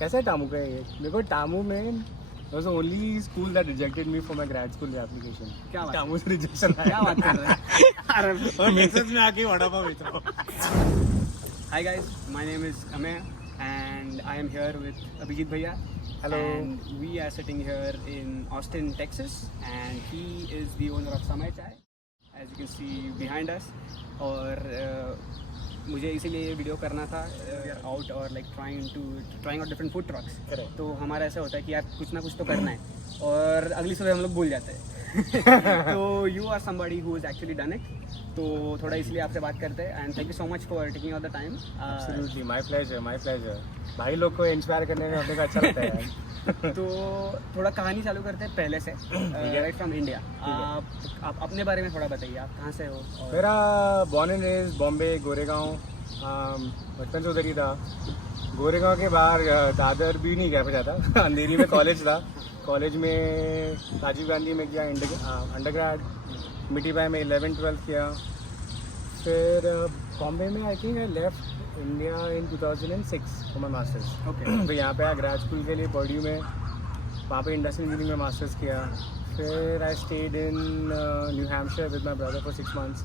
कैसा है टामू का ये? मेरे को टामू में was the only school that rejected me for my grad school application. क्या बात टामू से रिजेक्शन आया. क्या बात कर रहे हैं? और मैसेज में आके वड़ा पाव बेच रहा हूँ. Hi guys, my name is Amey and I am here with Abhijit Bhaiya. Hello. And we are sitting here in Austin, Texas, and he is the owner of Samay Chai, as you can see behind us. और मुझे इसीलिए ये video करना था out और like trying out different food trucks. Correct. तो हमारा ऐसा होता है कि यार कुछ ना कुछ तो करना है और अगली सुबह हम लोग भूल जाते हैं. तो you are somebody who is actually done it. तो थोड़ा इसलिए आपसे बात करते हैं and thank you so much for taking all the time. Absolutely, my pleasure. भाई लोग को इंस्पायर करने में अपने को अच्छा लगता है यार. तो थोड़ा कहानी चालू करते हैं पहले से. Right from India. आप अपने बारे में थोड़ा बताइए, आप कहाँ से हो? और मेरा born and raise Bombay Goregaon. बचपन से उधर ही था. गोरेगांव के बाहर दादर भी नहीं गया जाता. अंधेरी में कॉलेज था. कॉलेज में राजीव गांधी में किया अंडर ग्रेड. मिट्टी बाई में 11th-12th किया. फिर बॉम्बे में I think I left India in 2006 for my masters. Okay. तो यहाँ पे आया ग्रेड स्कूल के लिए पर्ड्यू में. वहाँ पे इंडस्ट्रियल इंजीनियरिंग में मास्टर्स किया. फिर I stayed in new Hampshire with my brother for 6 months.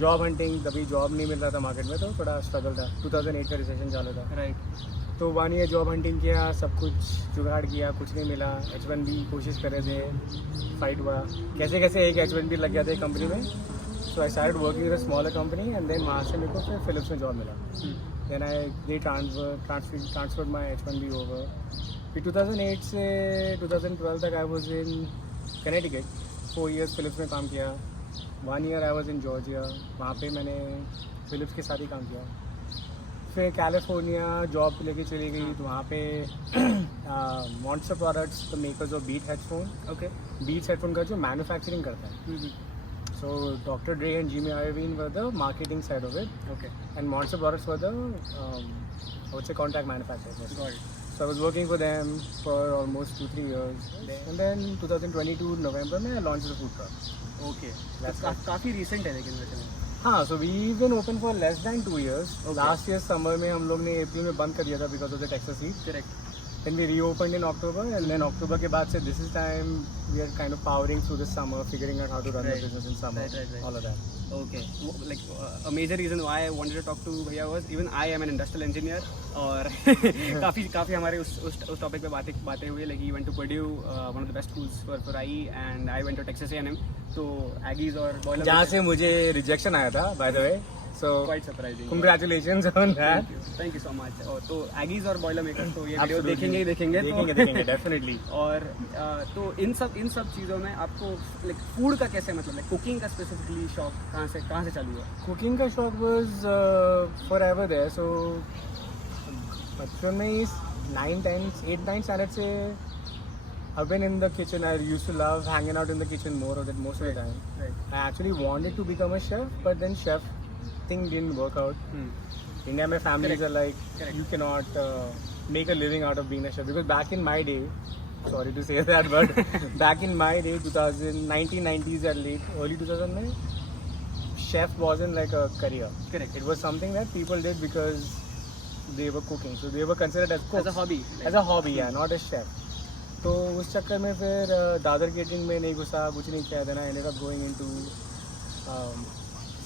Job hunting. तभी जॉब नहीं मिल रहा था मार्केट में, तो थोड़ा स्ट्रगल था. 2008 का रिसेशन चालू था. राइट. तो 1 year जॉब हंटिंग किया. सब कुछ जुगाड़ किया, कुछ नहीं मिला. H1B कोशिश कर रहे थे, फाइट हुआ. कैसे कैसे एक H1B लग गया था एक कंपनी में. So I started working with a smaller company and then वहाँ से मेरे को फिर फिलिप्स में जॉब मिला. Then they transferred my H1B over. फिर 2008 से 2012 तक I was in Connecticut. 4 years फिलिप्स में काम किया. 1 year I was in Georgia. वहाँ पे मैंने फिलिप्स के साथ ही काम किया. फिर कैलिफोर्निया जॉब लेके चली गई. तो वहाँ पे Monster products, the makers of Beat headphone. Okay. Beats headphone का जो मैन्युफैक्चरिंग करता है. So Dr. Dre and Jimmy Iovine were the marketing side of it, okay. and Monster Products were the I would say contract manufacturers. Got it. So I was working for them for almost 2-3 years, and then 2022 November में I launched the food truck. Okay. That's काफ़ी recent है लेकिन वैसे में. हाँ, so we've been open for less than 2 years. Okay. Last year summer में हम लोग ने अप्रैल में बंद कर दिया था because of the Texas heat. Correct. Then we reopened in October, and then October के बाद से this is time we are kind of powering through the summer, figuring out how to run Right. the business in summer, Right. all of that. Okay. Like a major reason why I wanted to talk to Bhaiya was even I am an industrial engineer. और काफ़ी हमारे उस topic पे बातें हुई. Like he went to Purdue, one of the best schools for IE, and I went to Texas A&M. तो Aggies और Boiler. जहाँ से मुझे रिजेक्शन आया था by the way, so quite surprising. congratulations on that. Thank you so much. और तो Aggies और Boiler Makers तो ये वीडियो Absolutely. देखेंगे देखेंगे definitely. और तो इन सब चीज़ों में आपको लाइक फूड का कैसे मतलब लाइक कुकिंग का स्पेसिफिकली शौक कहाँ से चालू हुआ? कुकिंग का शौक was forever there. So बचपन में ही 8-9 standard से I've been in the kitchen. I used to love hanging out in the kitchen most of the time. Right. I actually wanted to become a chef, but then chef thing didn't work out. India में families are like, Correct. you cannot make a living out of being a chef, because back in my day, sorry to say that, but back in my day, 1990s or late early 2000 में, chef wasn't like a career. Correct. It was something that people did because they were cooking, so they were considered as cooks. As a hobby. As a hobby, yeah, not a chef. तो उस चक्कर में फिर Dadar catering में नहीं घुसा, कुछ नहीं किया. Then I ended up going into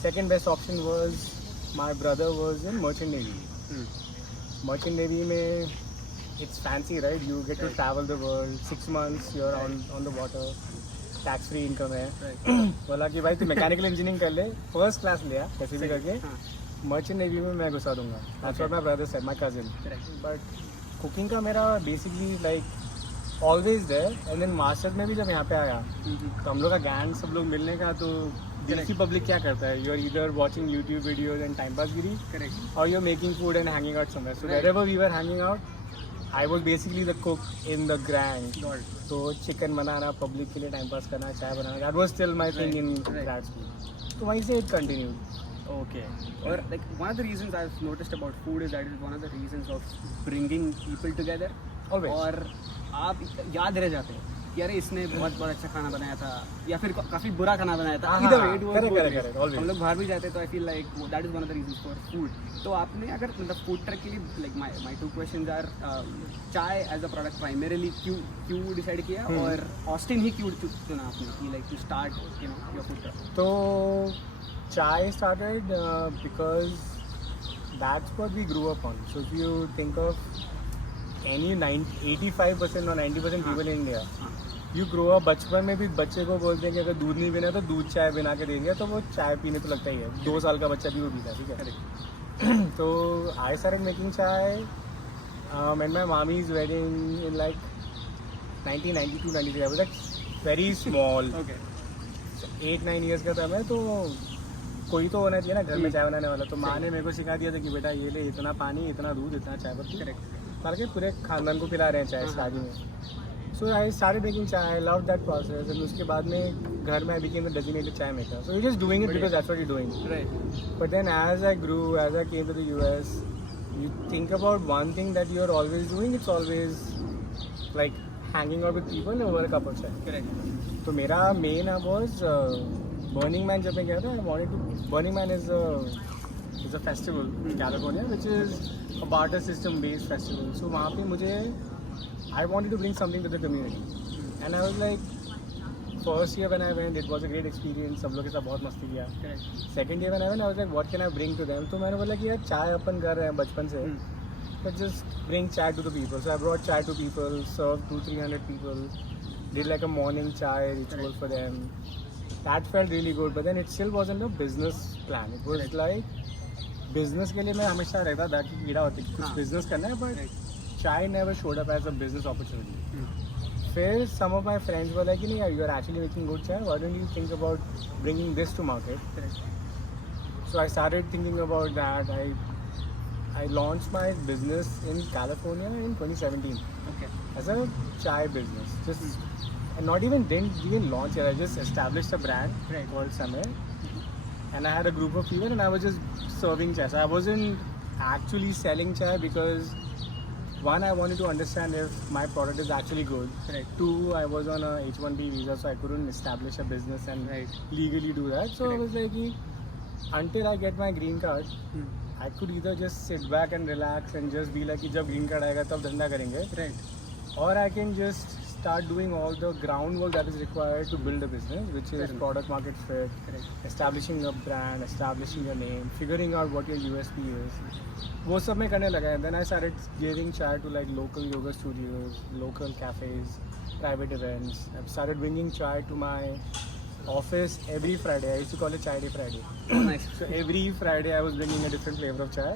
second best option was my brother was in merchant navy. Merchant navy में it's fancy, right? You get to Right. travel the world. 6 months you're on the water. Tax free income है. Right. बोला कि भाई तू mechanical engineering कर ले, first class लिया कैसे भी करके. हाँ. मर्चेंट नेवी में मैं घुसा दूंगा. That's what my brother said, my cousin. Correct. But cooking का मेरा basically like always there. And then masters में भी जब यहाँ पे आया तो हम लोग का गैंग सब लोग मिलने का, तो देसी पब्लिक क्या करता है, you are either watching YouTube videos and time pass गिरी, Correct. और you are making food and hanging out somewhere. So Right. Wherever we were hanging out, I was basically the cook in the gang. Got it. तो chicken बनाना, public के लिए time pass करना, चाय बनाना, that was still my thing in Right. Grade school. तो वहीं से it continued. Okay. Or like one of the reasons I've noticed about food is that it is one of the reasons of bringing people together. Always. और आप याद रह जाते हैं. कि अरे इसने बहुत बहुत अच्छा खाना बनाया था या फिर काफ़ी बुरा खाना बनाया था, हाँ, either way it was correct, both correct, ways. correct, always. हम लोग बाहर भी जाते हैं तो I feel like that is one of the reasons for food. तो आपने अगर मतलब फूड ट्रक के लिए like my two questions are chai as a product primarily क्यों डिसाइड किया और ऑस्टिन ही क्यों चुना आपने कि like to start you know your food truck. तो chai started because that's what we grew up on. So if you think of any 85% or 90% people in India, you grow up बचपन में भी बच्चे को बोलते हैं कि अगर दूध नहीं पीना तो दूध चाय बना के देंगे तो वो चाय पीने तो लगता ही है. 2 साल का बच्चा भी वो पीता है, ठीक है. तो I started making chai at my mommy's wedding in like 1992, 93. I was like very small. Okay 8-9 years का था मैं. तो कोई तो होना चाहिए ना घर में चाय बनाने वाला. तो माँ ने मेरे को सिखा दिया था कि बेटा ये ले, इतना पानी, इतना दूध, इतना चाय पत्ती. करेक्ट. मार के पूरे खानदान को पिला रहे हैं चाय शादी में. So I started making chai, I love that process. And उसके बाद में घर में I became the designated chai maker. So you just doing it because that's what you doing. Right. But then as I grew, as I came to the US, you think about one thing that you're always doing. It's always like hanging out with people over a cup of chai. Correct. तो मेरा main was Burning Man. जब मैं गया था, I wanted to. Burning Man is a festival in California, which is a barter system based festival. So वहाँ पे मुझे I wanted to bring something to the community, and I was like, first year when I went, it was a great experience. सब लोग के साथ बहुत मस्ती किया. Correct. Second year when I went, I was like, what can I bring to them? तो मैंने बोला कि यार चाय अपन कर रहे हैं बचपन से. But just bring chai to the people. So I brought chai to people, served 200-300 people, did like a morning chai ritual for them. That felt really good, but then it still wasn't a business plan. It was like business के लिए मैं हमेशा रहता था कि कीड़ा होती है कुछ business करना है, but chai never showed up as a business opportunity. फिर some of my friends were like, you know, you are actually making good chai. Why don't you think about bringing this to market? Correct. So I started thinking about that. I launched my business in California in 2017 okay. as a chai business. Just and not even didn't even launch it. I just established a brand Right. called Samir, and I had a group of people, and I was just serving chai. So I wasn't actually selling chai because one, I wanted to understand if my product is actually good. Correct. Two, I was on a H1B visa, so I couldn't establish a business and Right. legally do that. So I Correct. was like, until I get my green card, I could either just sit back and relax and just be like कि जब green card आएगा तब धंधा करेंगे, right. or I can just start doing all the groundwork that is required to build a business, which is Fair enough. product market fit, correct. establishing a brand, establishing your name, figuring out what your USP is. वो सब मैं करने लगा. And then I started giving chai to like local yoga studios, local cafes, private events. I started bringing chai to my office every Friday. I used to call it Chai Day Friday. Nice. So every Friday I was bringing a different flavor of chai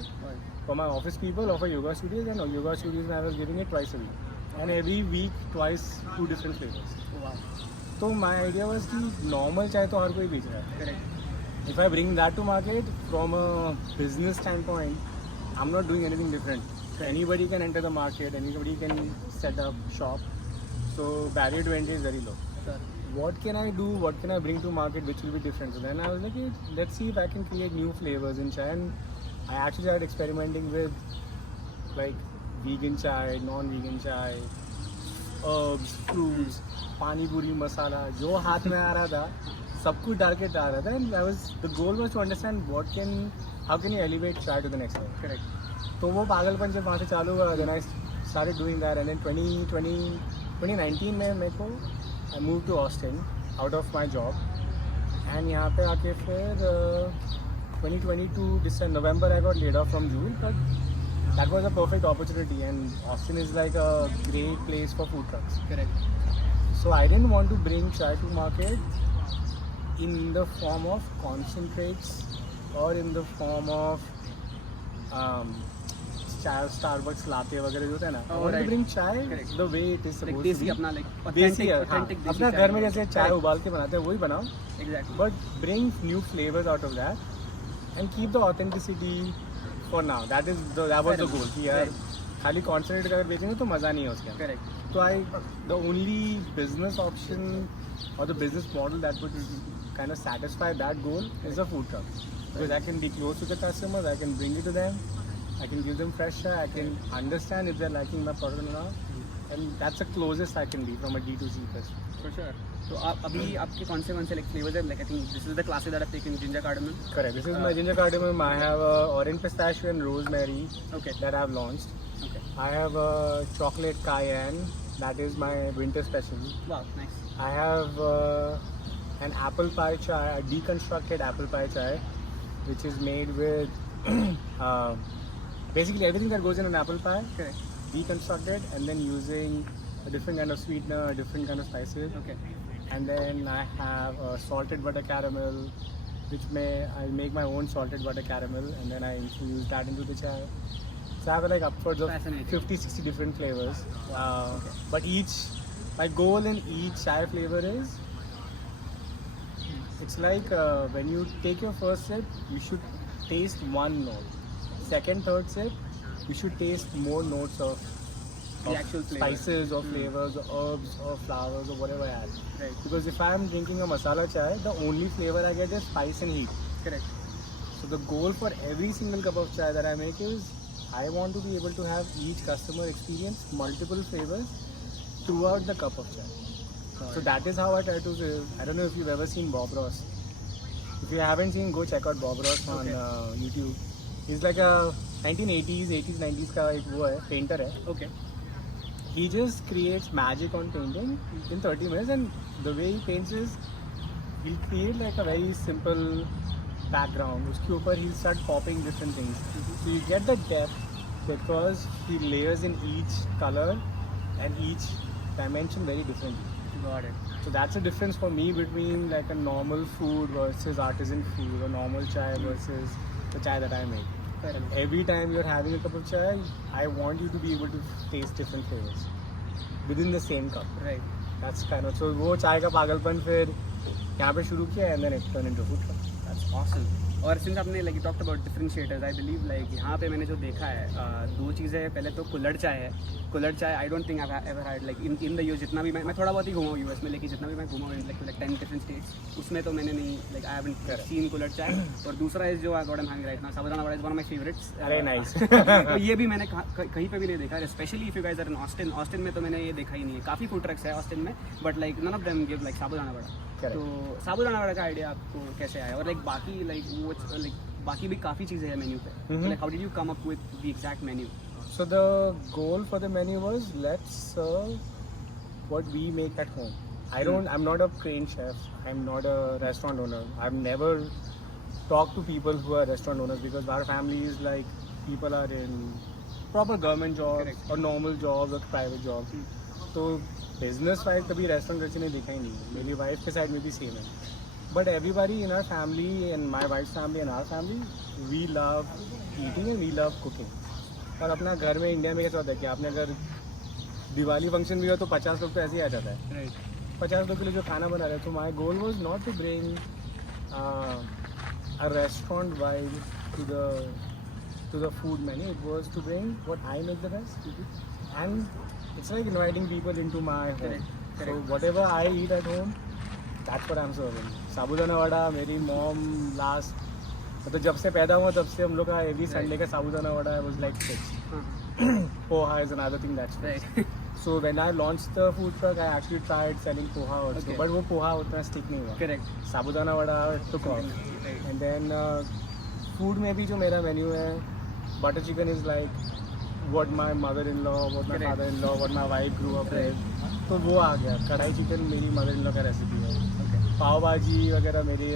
for my office people or for yoga studios, and yoga studios I was giving it twice a week. And every week, twice, 2 different flavors. वाह. So my idea was कि normal chai तो हर कोई बेच रहा है. Correct. If I bring that to market from a business standpoint, I'm not doing anything different. So anybody can enter the market, anybody can set up shop. So barrier to entry is very low. Sir. What can I do? What can I bring to market which will be different? So then I was like, hey, let's see if I can create new flavors in chai. And I actually started experimenting with like vegan chai, non-vegan chai, herbs, fruits, pani puri masala. जो हाथ में आ रहा था, सब कुछ डाल के डाल रहा था. And the goal was to understand how can you elevate chai to the next level. Correct. तो वो पागलपन जब वहाँ से चालू हुआ, then I started doing that. And then 2019 में मेरे को I moved to Austin out of my job. And यहाँ पे आके फिर 2022 December, November I got laid off from Joule. But that was a perfect opportunity, and Austin is like a great place for food trucks. Correct. So I didn't want to bring chai to market in the form of concentrates or in the form of Starbucks latte वगैरह जो होता है ना. I wanted to bring chai Correct. the way it is like supposed देसी to be. अपना like देसी है, हाँ. ऑथेंटिक देसी अपना घर में जैसे चाय उबाल के बनाते हैं वही बनाओ, exactly. but bring new flavors out of that and keep the authenticity for now. That was the goal कि यार खाली concentrate अगर बेचेंगे तो मज़ा नहीं है उसका. Correct. So the only business option or the business model that would kind of satisfy that goal is a food truck, because I can be close to the customers, I can bring it to them, I can give them fresh chai, I can understand if they're liking my product or not, and that's the closest I can be from a D2C perspective. For sure. तो आप अभी आपके कौन से like flavors है? Like I think this is the classes that I've taken: ginger cardamom. Correct. This is my ginger cardamom. I have orange pistachio and rosemary Okay. that I've launched. Okay. I have chocolate cayenne. That is my winter special. Wow, nice. I have an apple pie chai, a deconstructed apple pie chai, which is made with basically everything that goes in an apple pie, Correct. deconstructed, and then using a different kind of sweetener, a different kind of spices. Okay. And then I have salted butter caramel, I make my own salted butter caramel, and then I infuse that into the chai. So I have like upwards of Fascinating. 50-60 different flavors. But my goal in each chai flavor is, it's like when you take your first sip, you should taste one note. Second, third sip, you should taste more notes of The actual flavor. spices or flavors or herbs or flowers or whatever I add. Right. Because if I'm drinking a masala chai, the only flavor I get is spice and heat. Correct. So the goal for every single cup of chai that I make is, I want to be able to have each customer experience multiple flavors throughout the cup of chai. So that is how I try to. I don't know if you've ever seen Bob Ross. If you haven't seen, go check out Bob Ross on YouTube. He's like a 1980s, 80s, 90s का एक वो है, painter है. Okay. He just creates magic on painting in 30 minutes, and the way he paints is, he'll create like a very simple background. उसके ऊपर he'll start popping different things. So you get the depth because he layers in each color and each dimension very differently. Got it. So that's the difference for me between like a normal food versus artisan food, or normal chai versus the chai that I make. Fair enough. Every time you're having a cup of chai, I want you to be able to taste different flavors within the same cup. Right. That's kind of, so वो चाय का पागलपन फिर यहाँ पे शुरू किया, and then it turned into food truck. That's awesome. और सिंस आपने like you talked about differentiators, I believe like यहाँ पे मैंने जो देखा है दो चीज़ें हैं. पहले तो कुल्हड़ चाय है. कुल्हड़ चाय I don't think I've ever had like in the US, जितना भी मैं थोड़ा बहुत ही घूमा हूँ US में, लेकिन जितना भी मैं घूमा हूँ like 10 different states, उसमें तो मैंने नहीं like I haven't seen कुल्हड़ चाय. और दूसरा is जो what I'm having right now, sabudana vada is one of my favorites. अरे nice. तो ये भी मैंने कहीं पे भी नहीं देखा, specially if you guys are in Austin. Austin में तो मैंने ये देखा ही नहीं है. काफ़ी फूड ट्रक्स है ऑस्टिन में, but like none of them give like sabudana vada. Correct. तो साबूदाना वड़ा का आइडिया आपको कैसे आया? और लाइक बाकी लाइक वो लाइक बाकी भी काफ़ी चीज़ें हैं मेन्यू पे. Like how did you come up with the exact menu? So the goal for the menu was, let's serve what we make at home. I'm not a trained chef. I'm not a restaurant owner. I've never talked to people who are restaurant owners, because our family is like, people are in proper government jobs. Correct. or normal jobs or private jobs. तो business wise कभी restaurant culture ने देखा ही नहीं है. मेरी wife के side में भी सेम है. But everybody in our family, and my wife's family and our family, we love eating and we love cooking. और अपना घर में इंडिया में कैसा होता है कि आपने अगर दिवाली फंक्शन भी हो तो 50 लोग तो ऐसे ही आ जाता है. राइट. 50 लोग के लिए जो खाना बना रहे हैं. तो my goal was not to bring a restaurant vibe to the food menu. It was to bring what I make the best, and it's like inviting people into my home. Correct. So whatever I eat at home, that's what I'm serving. साबूदाना वड़ा, मेरी mom last मतलब जब से पैदा हुआ तब से हम लोग का एवरी संडे का sabudana vada was like fixed. Poha is another thing that's fixed. Right. So when I launched the food truck, I actually tried selling poha also. Okay. But वो poha उतना stick नहीं हुआ. Correct. Sabudana vada took off. Right. And then food में भी जो मेरा menu है, butter chicken is like what my mother-in-law, what my Correct. father-in-law, what my wife grew up with. तो वो आ गया. कढ़ाई चिकन मेरी mother-in-law का रेसिपी है. ओके. पाव भाजी वगैरह मेरी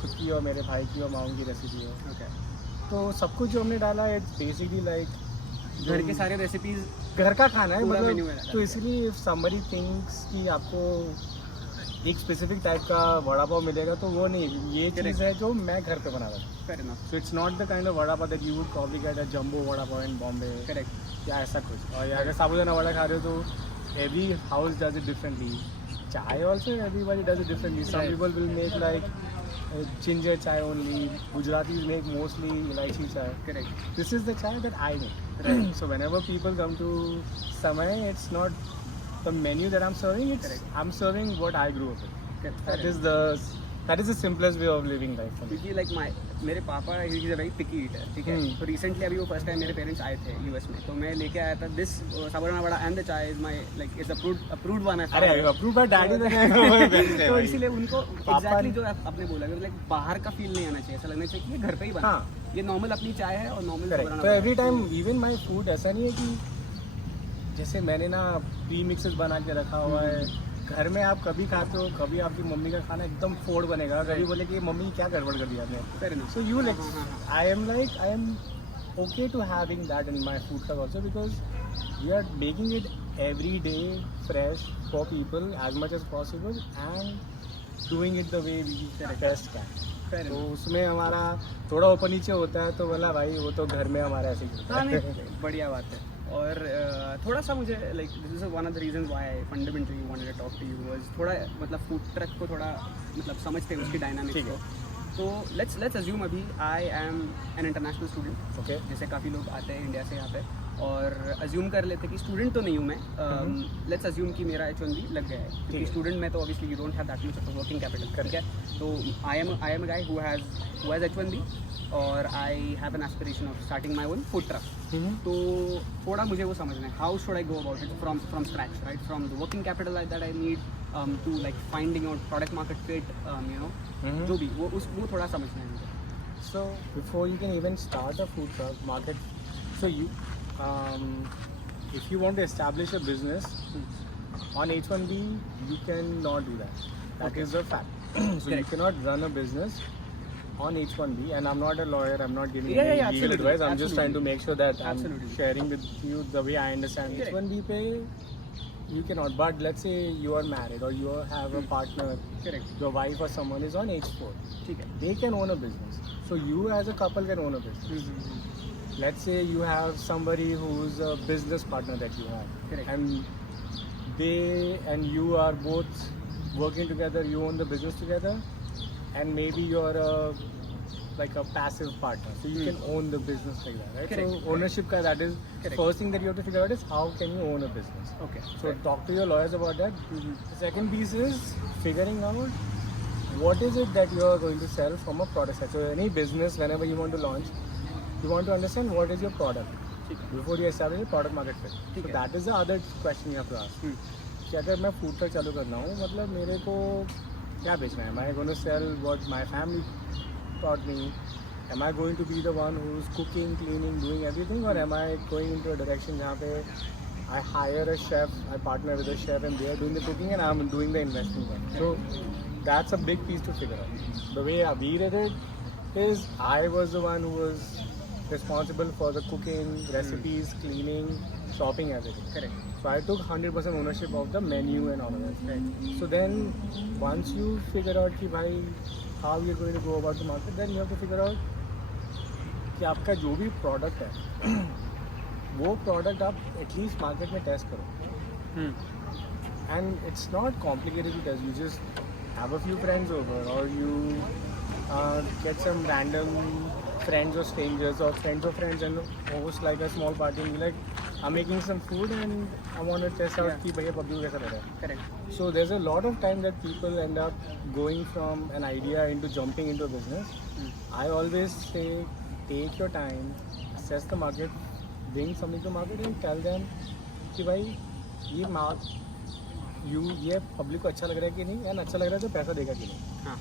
खुद की और मेरे भाई की और माऊँ की रेसिपी है. ओके. तो सब कुछ जो हमने डाला है, इट्स बेसिकली लाइक घर के सारे रेसिपीज. घर का खाना है पूरा menu मतलब. है. तो इसलिए इफ somebody thinks कि आपको एक स्पेसिफिक टाइप का वड़ा पाव मिलेगा तो वो नहीं. ये चीज़ है जो मैं घर पे बना रहा हूँ. Fair enough. So it's not the kind of vada pav that you would probably get a jumbo vada pav in Bombay correct. या ऐसा कुछ. और या अगर साबूदाना वड़ा खा रहे हो तो every house does it differently. Chai also everybody does it differently. Some Right. People will make like ginger chai only. Gujaratis make mostly elaichi chai. Correct. This is the chai that I make. Right. So whenever people come to Samay, it's not the menu that I'm serving. It's Correct. I'm serving what I grew up with. Correct. That is the simplest way of living life for me. क्योंकि like मेरे पापा ही is a very picky eater, ठीक है। तो recently अभी वो first time मेरे पेरेंट्स आए थे यूएस में, तो मैं लेके आया था दिस साबरना वड़ा एंड द चाय is my like is approved one. अरे अप्रूव बाय डैडी तो इसीलिए उनको एग्जैक्टली जो आपने बोला कि लाइक बाहर का फील नहीं आना चाहिए, ऐसा लगना चाहिए कि ये घर पे ही बना है। ये नॉर्मल अपनी चाय है और नॉर्मल करेक्ट। तो every time even my food ऐसा नहीं है कि जैसे मैंने ना प्री मिक्सेस बना के रखा हुआ है। घर में आप कभी खाते हो, कभी आपकी मम्मी का खाना एकदम फोड़ बनेगा, कभी बोले कि मम्मी क्या गड़बड़ कर दिया आपने। So you like I am okay to having that in my food truck also, because we are making it every day fresh for people as much as possible and doing it the way we best can. तो उसमें हमारा थोड़ा ऊपर नीचे होता है तो बोला भाई वो तो घर में हमारा ऐसे ही होता है। बढ़िया बात है। और थोड़ा सा मुझे like this is one of the reasons why I fundamentally wanted to talk to you was थोड़ा मतलब फूड ट्रक को थोड़ा मतलब समझते हैं उसकी डायनामिक्स को। तो लेट्स अज्यूम अभी I am an international student, okay, जैसे काफ़ी लोग आते हैं इंडिया से यहाँ पे, और अज्यूम कर लेते कि स्टूडेंट तो नहीं हूँ मैं, लेट्स अज्यूम कि मेरा H1B लग गया है, क्योंकि स्टूडेंट में तो obviously you don't have that much of working capital, ठीक है। तो I am a guy who has H1B और I have an aspiration of starting my own food truck. तो थोड़ा मुझे वो समझना है, how should I go about it from scratch, right, from the working capital that I need to like finding out product market fit, you know, जो भी वो थोड़ा समझना है मुझे। So before you can even start a food truck market, so you if you want to establish a business on H1B, you cannot do that. That is a fact. So you cannot run a business on H1B, and I'm not a lawyer, I'm not giving any legal advice, I'm just trying to make sure that I'm sharing with you the way I understand. H1B pay you cannot, but let's say you are married or you have a partner, correct, your wife or someone is on H4, they can own a business. So you as a couple can own a business. Let's say you have somebody who's a business partner that you have, correct, and they and you are both working together, you own the business together, and maybe you're like a passive partner, so you can own the business like that, right? Correct. So ownership ka, that is first thing that you have to figure out is how can you own a business. Okay. So talk to your lawyers about that. The second piece is figuring out what is it that you are going to sell from a product side. So any business, whenever you want to launch, you want to understand what is your product before you establish a product market fit. So that is the other question you have to ask. कि अगर मैं food truck चालू करना हूँ, मतलब मेरे को क्या बेचना है? Am I going to sell what my family taught me? Am I going to be the one who's cooking, cleaning, doing everything, or am I going into a direction जहाँ पे I hire a chef, I partner with a chef, and they are doing the cooking and I'm doing the investing one. So that's a big piece to figure out. The way we did it is I was the one who was responsible for the cooking, recipes, cleaning, shopping, everything. Correct. So I took 100% ownership of the menu and all of that. Right. So then once you figure out कि भाई how you're going to go about the market, then you have to figure out कि आपका जो भी product है वो product आप at least market में टेस्ट करो. And it's not complicated to test. You just have a few friends over और you get some random friends or strangers or friends of friends and host like a small party and be like, I'm making some food and I want to test out कि भैया public कैसा लग रहा है. Correct. So there's a lot of time that people end up going from an idea into jumping into a business. I always say take your time, assess the market, bring something to market and tell them कि भाई ये public को अच्छा लग रहा है कि नहीं, एंड अच्छा लग रहा है तो पैसा देगा कि नहीं. हाँ.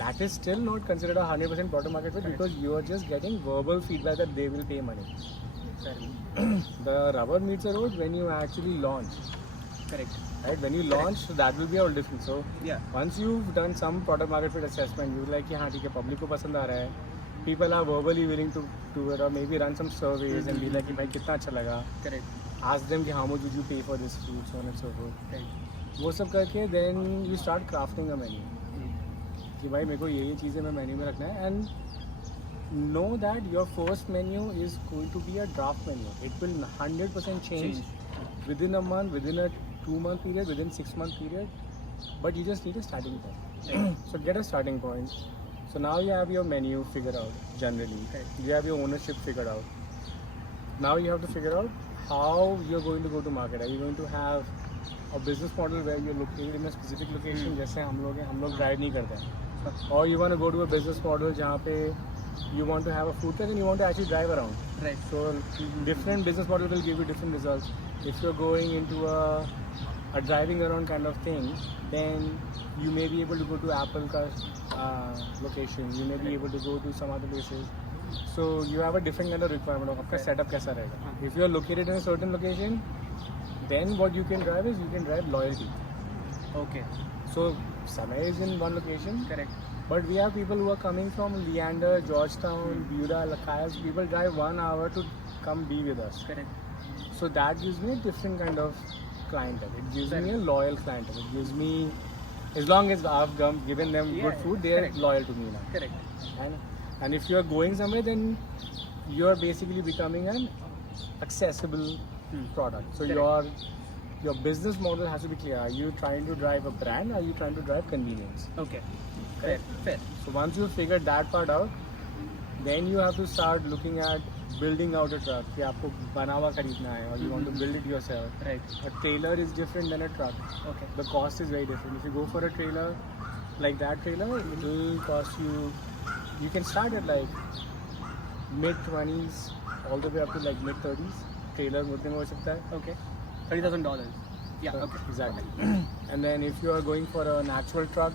That is still not considered a 100% product market fit because you are just getting verbal feedback that they will pay money. The rubber meets the road when you actually launch. Correct. Right? When you launch, that will be all different. So once you've done some product market fit assessment, you're like, हाँ ठीक है, public को पसंद आ रहा है. People are verbally willing to do it, or maybe run some surveys and be like कि भाई कितना अच्छा लगा. Correct. Ask them कि how much would you pay for this food, so on and so forth. Right. वो सब करके then you start crafting a menu. कि भाई मेरे को ये चीज़ें मैं मेन्यू में रखना है. And know that your first menu is going to be a draft menu. It will 100% change within a month, within a 2 month period, within 6 month period, but you just need a starting point. So get a starting point. So now you have your menu figured out generally. You have your ownership figured out. Now you have to figure out how you're going to go to market. Are you going to have a business model where you're located in a specific location? जैसे हम लोग drive नहीं करते हैं. or you want to go to a business model जहाँ पे you want to have a food truck and you want to actually drive around. Right. So different business model will give you different results. If you're going into a driving around kind of thing, then you may be able to go to Apple ka location. You may be able to go to some other places. So you have a different kind of requirement of आपका setup कैसा रहेगा. If you're located in a certain location, then what you can drive is you can drive loyalty. Okay. So Samay is in one location. Correct. But we have people who are coming from Leander, Georgetown, Buda, Lakayas. People drive 1 hour to come be with us. Correct. So that gives me a different kind of clientele. It gives me a loyal clientele. It gives me, as long as I've given them good food, they are loyal to me now. Correct. And if you are going somewhere, then you are basically becoming an accessible product. So your business model has to be clear. Are you trying to drive a brand? Or are you trying to drive convenience? Okay. Fair. So once you figured that part out, then you have to start looking at building out a truck. कि आपको बना हुआ खरीदना है, or you want to build it yourself. Right. A trailer is different than a truck. Okay. The cost is very different. If you go for a trailer like that trailer, it will cost you. You can start at like mid 20s all the way up to like mid 30s. Trailer उतने में हो सकता है. Okay. $30,000. Yeah. Okay. Exactly. And then if you are going for an actual truck,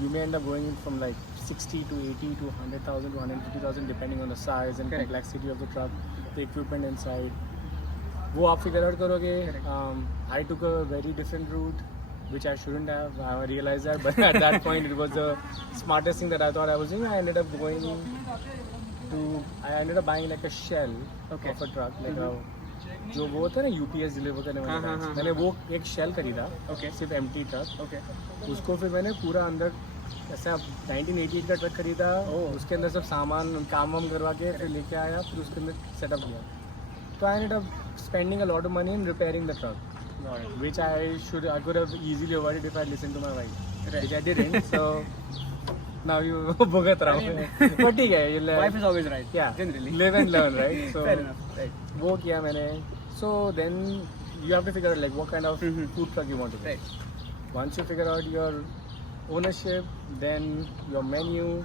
you may end up going from like 60 to 80 to 100,000 to 150,000 depending on the size and complexity of the truck, the equipment inside. वो आप figure out करोगे. I took a very different route, which I shouldn't have. I realized that, but at that point it was the smartest thing that I thought I was doing. I ended up buying like a shell of a truck, like a जो वो होता है ना UPS deliver करने वाला. मैंने वो एक शेल खरीदा. सिर्फ एम्प्टी ट्रक. उसको फिर मैंने पूरा अंदर ऐसा 1988 का ट्रक खरीदा. उसके अंदर सब सामान काम वाम करवा के फिर लेके आया. फिर उसके अंदर सेटअप किया. तो I ended up spending a lot of money in repairing the truck, which I could have easily avoided if I listened to my wife, which I didn't. So now you भुगत रहा हूँ. But ठीक है. Wife is always right. Yeah. Generally. Live and learn, right? So Fair enough. Right. वो किया मैंने. So then you have to figure out like what kind of food truck you want to get. Right. Once you figure out your ownership, then your menu,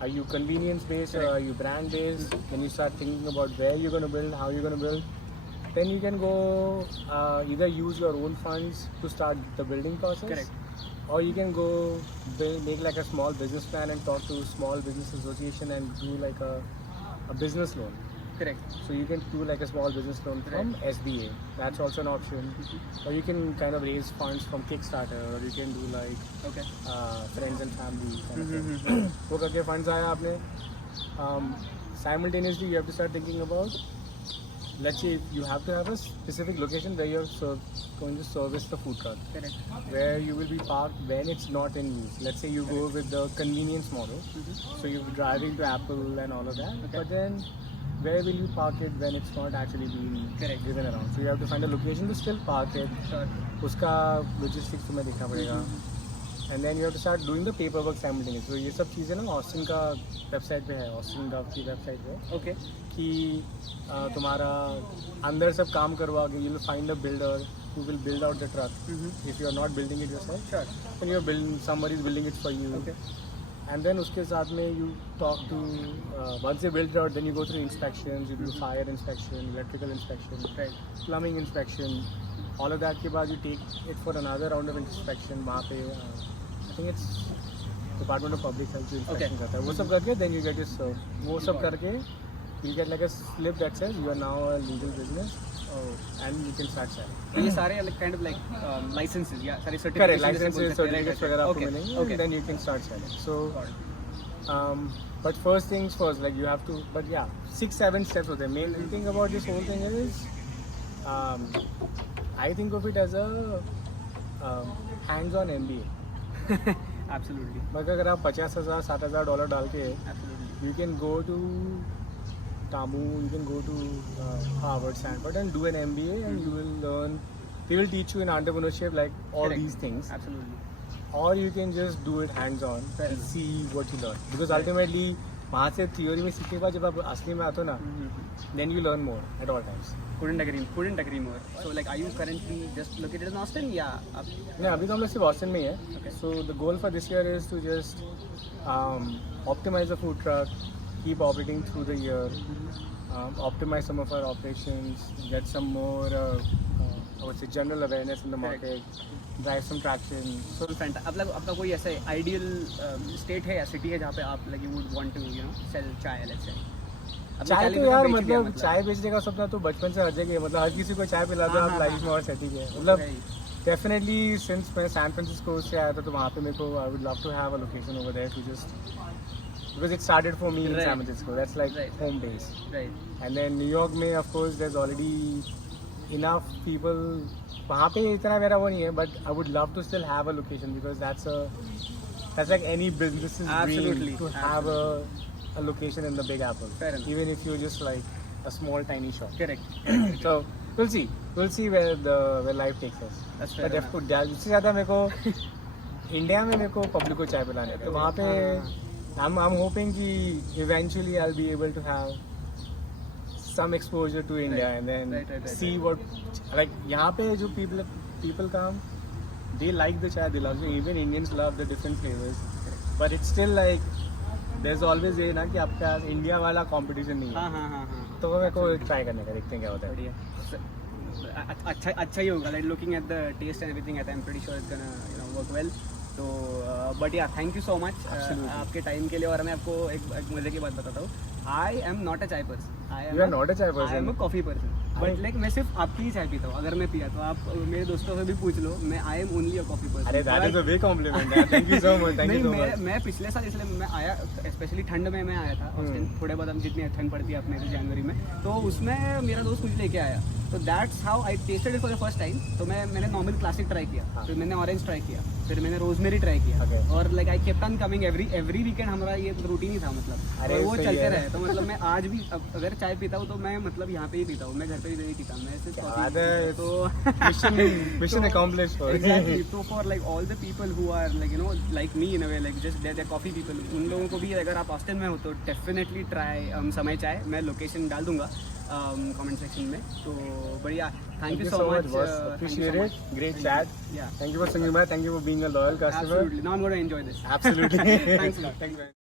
are you convenience based or are you brand based? Then you start thinking about where you're going to build, how you're going to build. Then you can go either use your own funds to start the building process. Correct. Or you can go make like a small business plan and talk to small business association and do like a business loan. Correct. So you can do like a small business loan from SBA. That's also an option. Or you can kind of raise funds from Kickstarter, or you can do like friends and family kind of thing. वो करके funds आया आपने. Simultaneously you have to start thinking about, let's say you have to have a specific location where you're going to service the food truck. Correct. Where you will be parked when it's not in use. Let's say you go with the convenience model. So you're driving to Apple and all of that. But then where will you park it when it's not actually being driven around? So you have to find a location to still park it. उसका logistics तुम्हें देखना पड़ेगा. And then you have to start doing the paperwork simultaneously. So ये सब चीज़ें ना Austin का website पे है, ऑस्टिन गव की वेबसाइट पे. Okay. कि तुम्हारा अंदर सब काम करवा के you will find a builder who will build out the truck. If you are not building it yourself, then you are building, somebody is building it for you. Okay. And then उसके साथ में you talk to once you build it out, then you go through inspections. You do fire inspection, electrical inspection, plumbing inspection. All of that के बाद you take it for another round of inspection. वहाँ पे I think it's Department of Public Health जो inspection करता है. वो सब करके then you get it served. वो सब करके you get like a slip that says you are now a legal business. And you can start selling. तो ये सारे like kind of like licenses या सारे certificates. Correct, licenses, certificates वगैरह आपको मिलेंगे. Okay. Then you can start selling. So, but first things first, like you have to. But yeah, 6-7 steps होते हैं. Main thing about this whole thing is, I think of it as a hands-on MBA. Absolutely. मतलब अगर आप $50,000-$60,000 डाल के, you can go to TAMU, you can go to Harvard, Stanford and do an MBA and you will learn, they will teach you in entrepreneurship like all these things. Absolutely. Or you can just do it hands-on and see what you learn. Because ultimately वहाँ से theory में सीखने के बाद जब आप असली में आते हो ना, then you learn more at all times. couldn't agree more. So like, are you currently just located in Austin? Yeah. नहीं, अभी तो हम लोग सिर्फ ऑस्टिन में ही है. Okay. So the goal for this year is to just optimize the food truck, keep operating through the year, optimize some of our operations, get some more I would say general awareness in the market, drive some traction. So आपका कोई ऐसा ideal state है या city है जहाँ पे आप like you would want to sell चाय, let's say? चाय तो यार मतलब चाय बेचने का सपना तो बचपन से हर जगह है. मतलब हर किसी को चाय पिला दो, आप लाइफ में और सेटिंग है. मतलब डेफिनेटली सिंस मैं सैन फ्रांसिस्को से आया था तो वहाँ पे मेरे को I would love to have a location over there to just because it started for me in San Francisco. That's like home base. Right. And then New York में of course there's already enough people. वहाँ पे इतना मेरा वो नहीं है, but I would love to still have a location because that's like any business's dream to have a location in the Big Apple. Fair enough. Even if you're just like a small tiny shop. Correct. So we'll see where life takes us. That's fair. But उससे ज़्यादा मेरे को India में मेरे को public को चाय पिलाने है, तो वहाँ पे I'm hoping कि eventually I'll be able to have some exposure to India and then see what like यहाँ पे जो people come, they like the chai, they love it. Even Indians love the different flavors, but it's still like there's always ये ना कि आपका India वाला competition नहीं है. तो मेरे को ट्राई करने का, देखते हैं क्या होता है. अच्छा ही होगा. Like looking at the taste and everything, I'm pretty sure it's gonna work well. तो बट या थैंक यू सो मच आपके टाइम के लिए. और मैं आपको एक मजे की बात बताता हूँ. आई एम नॉट अ चाय person. I am a coffee person. But like मैं सिर्फ आपकी ही चाय पीता हूँ. अगर मैं पिया तो आप मेरे दोस्तों से भी पूछ लो, मैं I am only a coffee person. अरे that is a big compliment. Thank you so much. Thank you so much. मैं पिछले साल इसलिए मैं आया, स्पेशली ठंड में मैं आया था. थोड़े बहुत हम जितनी ठंड पड़ती है अपने जनवरी में, तो उसमें मेरा दोस्त मुझे लेके आया. तो that's how I tasted it for the first time. तो मैंने नॉर्मल क्लासिक ट्राई किया, फिर मैंने ऑरेंज ट्राई किया, फिर मैंने रोजमेरी ट्राई किया. और like I kept on coming every weekend. हमारा ये रूटीन ही था मतलब. अरे वो चलते रहे. तो मतलब मैं आज भी अगर चाय पीता हूँ तो मैं मतलब यहाँ पे ही पीता हूँ. मैं घर पे भी नहीं पीता. मैं सिर्फ कॉफी. तो मिशन अकॉम्प्लिश्ड. एग्जैक्टली. तो for like all the people who are like like me in a way, like just the coffee people, उन लोगों को भी अगर आप ऑस्टिन में हो तो डेफिनेटली ट्राई समय चाय. मैं लोकेशन डाल दूंगा comment section में. तो बढ़िया. Thank you so much. Appreciate it. Great chat. Yeah. Thank you for swinging by. Thank you for being a loyal customer. Absolutely. Now I'm going to enjoy this. Absolutely. Thanks a lot. Thanks.